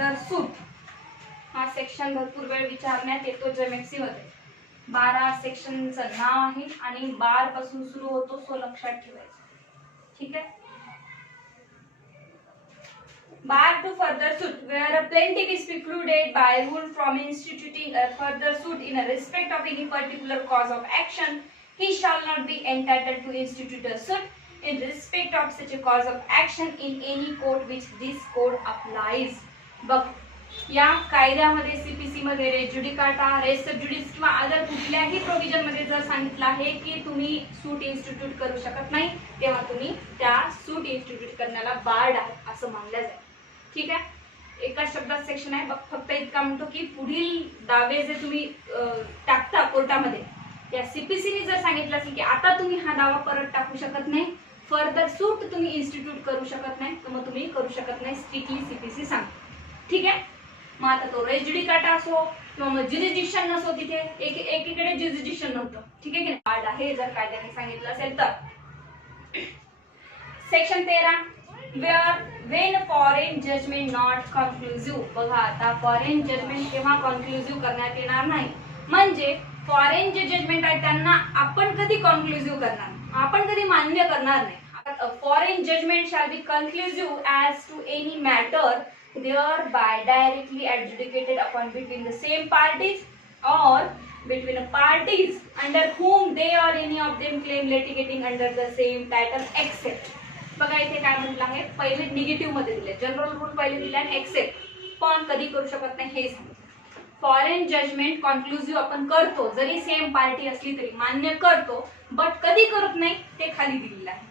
Further सूट हा section भरपूर वेळ विचारण्यात येतो जेएमएफसी मध्ये. 12 सेक्शनचं नाव आहे आणि बार पासून सुरू होतो, सो लक्षात ठेवायचं. ठीक आहे. Bar to further suit, where a plaintiff is precluded by rule from instituting a further suit in respect of any particular cause of action, he shall not be entitled to institute a suit in respect of such a cause of action in any court which this code applies. बघ, या कायद्यामध्ये CPC मध्ये रे judicata, race जुडिस किंवा other कुठल्याही provision मध्ये जर सांगितलं आहे की तुम्ही सूट इन्स्टिट्यूट करू शकत नाही, तेव्हा तुम्ही त्या सूट इन्स्टिट्यूट करण्याला बार्ड आहे असं मानलं जाईल. ठीक आहे. एका शब्दात सेक्शन आहे. फक्त इतका म्हणतो की पुढील दावे जे तुम्ही टाकता कोर्टामध्ये, या सीपीसीने जर सांगितलं असेल की आता तुम्ही हा दावा परत टाकू शकत नाही, फर्दर सूट तुम्ही इन्स्टिट्यूट करू शकत नाही, तर मग तुम्ही करू शकत नाही, स्ट्रिक्टली सीपीसी सांगतो. ठीक आहे. मग आता तो रेस जुडिकाटा असो किंवा मग ज्युरिडिक्शन नसो, तिथे एकीकडे ज्युरिडिक्शन नव्हतं. ठीक आहे की नाही, बार्ड आहे जर कायद्याने सांगितलं असेल तर. Section 13, when foreign judgment not conclusive. बघा, आता फॉरेन जजमेंट तेव्हा कॉन्क्लुसिव्ह करण्यात येणार नाही. म्हणजे फॉरेन जे जजमेंट आहे त्यांना आपण कधी कॉन्क्लुसिव्ह करणार, आपण कधी मान्य करणार नाही. Foreign judgment shall be conclusive as to any matter thereby directly adjudicated upon between the same parties or between parties under whom they or any of them claim litigating under the same title except. बघा इथे काय म्हटलं आहे, पहिले negative मध्ये दिले, general rule पहिले दिले आणि एक्सेप्ट पण कधी करू शकत नाही हे सांगितलं. फॉरेन जजमेंट कॉन्क्लुसिव्ह आपण करतो, जरी सेम पार्टी असली तरी मान्य करतो, बट कधी करत नाही ते खाली दिलेलं आहे.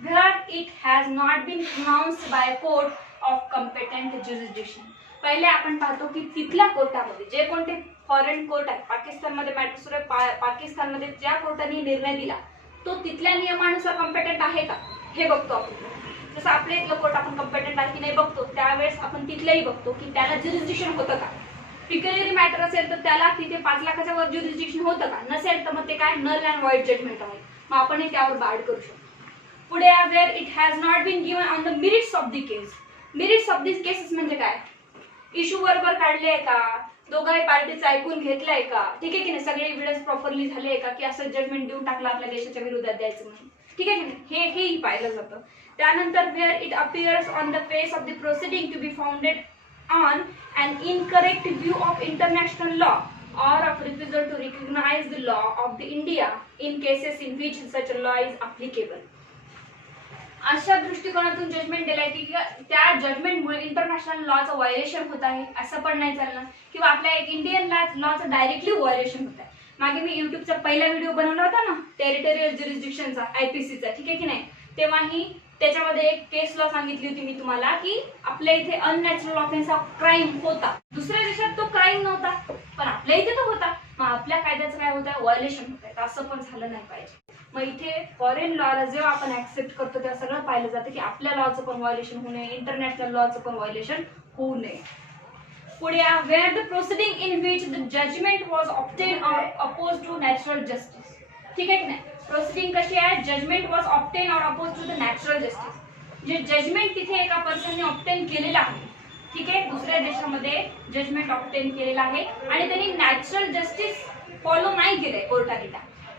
Where it has not been pronounced by court of competent jurisdiction. पहिले आपण पाहतो की तिथल्या कोर्टामध्ये जे कोणते फॉरेन कोर्ट आहे, पाकिस्तानमध्ये मॅटर सुरू आहे, पाकिस्तानमध्ये ज्या कोर्टाने निर्णय दिला तो तिथल्या नियमानुसार कॉम्पिटंट आहे का हे बघतो आपण. जसं आपल्या इथलं कोर्ट आपण कॉम्पिटंट आहे की नाही बघतो, त्यावेळेस आपण तिथल्याही बघतो की त्याला ज्युरिडिक्शन होतं का. पिक्युलरी मॅटर असेल तर त्याला तिथे 5 लाखाच्या वर ज्युरिडिक्शन होतं का, नसेल तर मग ते काय नल अँड व्हॉइड जजमेंट आहे, मग आपण त्यावर बार्ड करू शकतो. पुढे where it has not been given on the merits of the case. Merits of this cases म्हणजे काय, इश्यू बरोबर काढले का, दोघाही पार्टीचं ऐकून घेतलंय का, ठीक आहे की नाही, सगळे एव्हिडन्स प्रॉपरली झाले का, की असं जजमेंट देऊन टाकलं आपल्या देशाच्या विरोधात द्यायचं म्हणून. ठीक आहे की नाही, हेही पाहिलं जातं. त्यानंतर where it appears on the face of the proceeding to be founded on an incorrect view of international law or of refusal to recognize the law of the India in cases in which such a law is applicable. अशा दृष्टिकोनातून judgement दिलाय की त्या जजमेंटमुळे international लॉचं violation होत आहे असं पण नाही चालणार, किंवा आपल्या एक इंडियन लॉचं डायरेक्टली व्हायोलेशन होत आहे. मागे मी युट्यूबचा पहिला व्हिडिओ बनवला होता ना टेरिटोरियल ज्युरिडिक्शनचा, आयपीसीचा, ठीक आहे की नाही, तेव्हाही त्याच्यामध्ये एक केस लॉ सांगितली होती मी तुम्हाला की आपल्या इथे अननॅचरल ऑफेन्स ऑफ क्राईम होता, दुसऱ्या देशात तो क्राईम नव्हता पण आपल्या इथे तो होता, मग आपल्या कायद्याचं काय होत आहे, व्हायोलेशन होत आहे. असं पण झालं नाही पाहिजे. मग इथे फॉरेन लॉला जेव्हा आपण ऍक्सेप्ट करतो तेव्हा सगळं पाहिलं जातं की आपल्या लॉचं पण व्हायोलेशन होऊ नये, इंटरनॅशनल लॉचं पण व्हायोलेशन होऊ नये. पुढे where the proceeding in which the judgment was obtain or oppose to natural justice. ठीक आहे की नाही, प्रोसिडिंग कशी आहे, judgment was obtain or oppose to the natural justice. जे जजमेंट तिथे एका पर्सनने ऑब्टेन केलेलं आहे, ठीक आहे, दुसऱ्या देशामध्ये जजमेंट ऑब्टेन केलेलं आहे आणि त्यांनी नॅचरल जस्टिस फॉलो नाही केलंय कोर्टाने,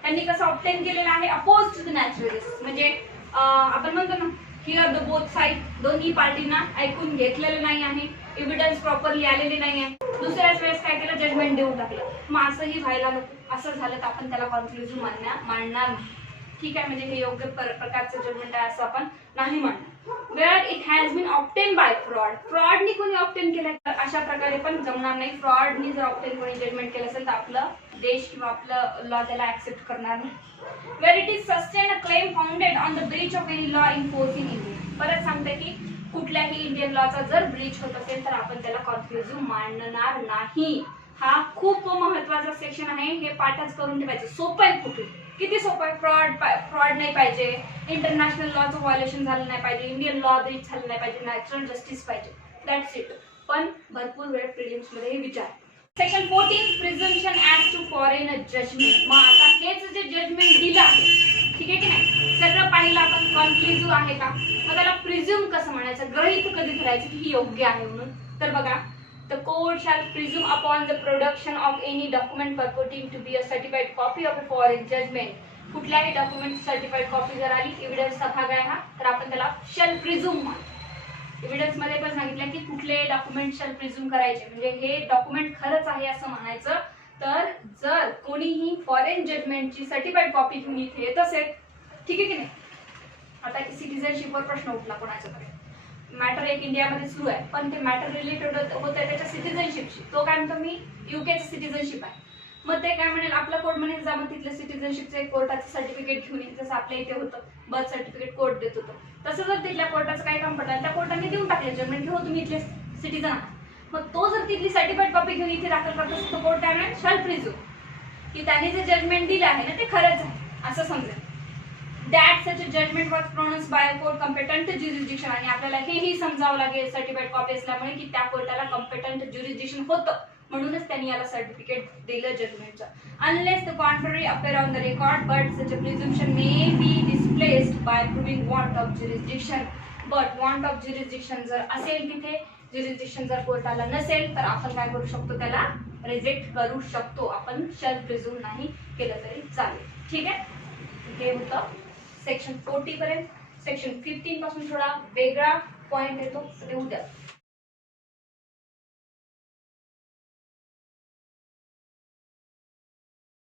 त्यांनी कसं ऑब्टेन केलेलं आहे, oppose to the natural justice. म्हणजे आपण म्हणतो ना हिअर द बोथ साइड, दोन्ही पार्टींना ऐकून घेतलेलं नाही आहे, एव्हिडन्स प्रॉपरली आलेले नाही आहे, दुसऱ्याच वेळेस काय केलं, जजमेंट देऊन टाकलं. मग असंही व्हायला नको. असं झालं तर आपण त्याला कॉन्क्लुसिव्ह मानणार नाही. ठीक आहे, म्हणजे हे योग्य प्रकारचं जजमेंट आहे असं आपण नाही मानणार. Where it has been obtain by fraud, फ्रॉडनी कोणी ऑब्टेन केलं तर अशा प्रकारे पण जमणार नाही. फ्रॉडनी जर ऑब्टेन कोणी जजमेंट केलं असेल तर आपलं देश किंवा आपलं लॉ त्याला ऍक्सेप्ट करणार नाही. Where it is sustain a claim founded on the breach of any law in force in India. परत सांगते की कुठल्याही इंडियन लॉचा जर ब्रीच होत असेल तर आपण त्याला कॉन्क्लुसिव्ह मानणार नाही. हा खूप महत्वाचा सेक्शन आहे, हे पाठच करून ठेवायचं. सोपं आहे, खूप किती सोपं आहे. फ्रॉड नाही पाहिजे, इंटरनॅशनल लॉचं व्हायोलेशन झालं नाही पाहिजे, इंडियन लॉ ब्रीच झालं नाही पाहिजे, नॅचरल जस्टिस पाहिजे, दॅट्स इट. पण भरपूर वेळ प्रिलिम्स मध्ये विचार. Section 14 presumption as to foreign judgment. मग आता हेच जे जजमेंट दिलं आहे, ठीक आहे की नाही, सगळं पाहिलं आपण कॉन्क्लुसिव्ह आहे का, मग त्याला प्रिझ्युम कसं म्हणायचं, गृहीत कधी धरायचं की ही योग्य आहे म्हणून, तर बघा, the court shall presume upon the production of any document purporting to be a certified copy of a foreign judgment. कुठल्याही डॉक्युमेंट सर्टिफाईड कॉपी जर आली, एव्हिडन्सचा भाग आहे हा, तर आपण त्याला शॅल प्रिझ्युम म्हणतो. एव्हिडन्स मध्ये पण सांगितलं की कुठले डॉक्युमेंट शॅल प्रिझ्युम करायचे, म्हणजे हे डॉक्युमेंट खरंच आहे असं म्हणायचं. तर जर कोणीही फॉरेन जजमेंटची सर्टिफाईड कॉपी घेऊन इथे येत असेल, ठीक आहे की नाही. आता सिटिझनशिपवर प्रश्न उठला कोणाचा तरी, मॅटर एक इंडियामध्ये सुरू आहे, पण ते मॅटर रिलेटेड होत आहे त्याच्या सिटिझनशिपशी. तो काय म्हणतो, मी युकेचं सिटिझनशिप आहे. मग ते काय म्हणेल, आपला कोर्ट म्हणेल जा मग तिथलं सिटिझनशिपचं एक कोर्टाचं सर्टिफिकेट घेऊन येईल, जसं आपल्या इथे होतं बर्थ सर्टिफिकेट कोर्ट देत होतं. तसं जर तिथल्या कोर्टाचं काही काम पडलं, त्या कोर्टाने देऊन टाकले जजमेंट की हो तुम्ही इथले सिटिझन आहात, मग तो जर तिथली सर्टिफाईड कॉपी घेऊन इथे दाखल करत असेल, तो कोर्ट काय म्हणेल, शॅल प्रिझ्युम की त्यांनी जे जजमेंट दिलं आहे ना ते खरंच आहे असं समजेल. That such a judgment was pronounced by a court competent jurisdiction. आणि आपल्याला हेही समजावं लागेल सर्टिफाईड कॉपी असल्यामुळे की त्या कोर्टाला कॉम्पिटंट ज्युरिस्डिक्शन होतं, म्हणूनच त्यांनी याला सर्टिफिकेट दिलं जजमेंटचं. Unless the contrary appear on the record, but such a presumption may be displaced by proving want of jurisdiction. But want of jurisdiction जर असेल तिथे, ज्युरिस्डिक्शन जर कोर्टाला नसेल, तर आपण काय करू शकतो, त्याला रिजेक्ट करू शकतो. आपण शॅल प्रिझ्युम नाही केलं तरी चालेल. ठीक आहे, हे होतं सेक्शन 40 पर्यंत. सेक्शन 15 पासून थोडा वेगळा पॉइंट येतो, ते उद्या.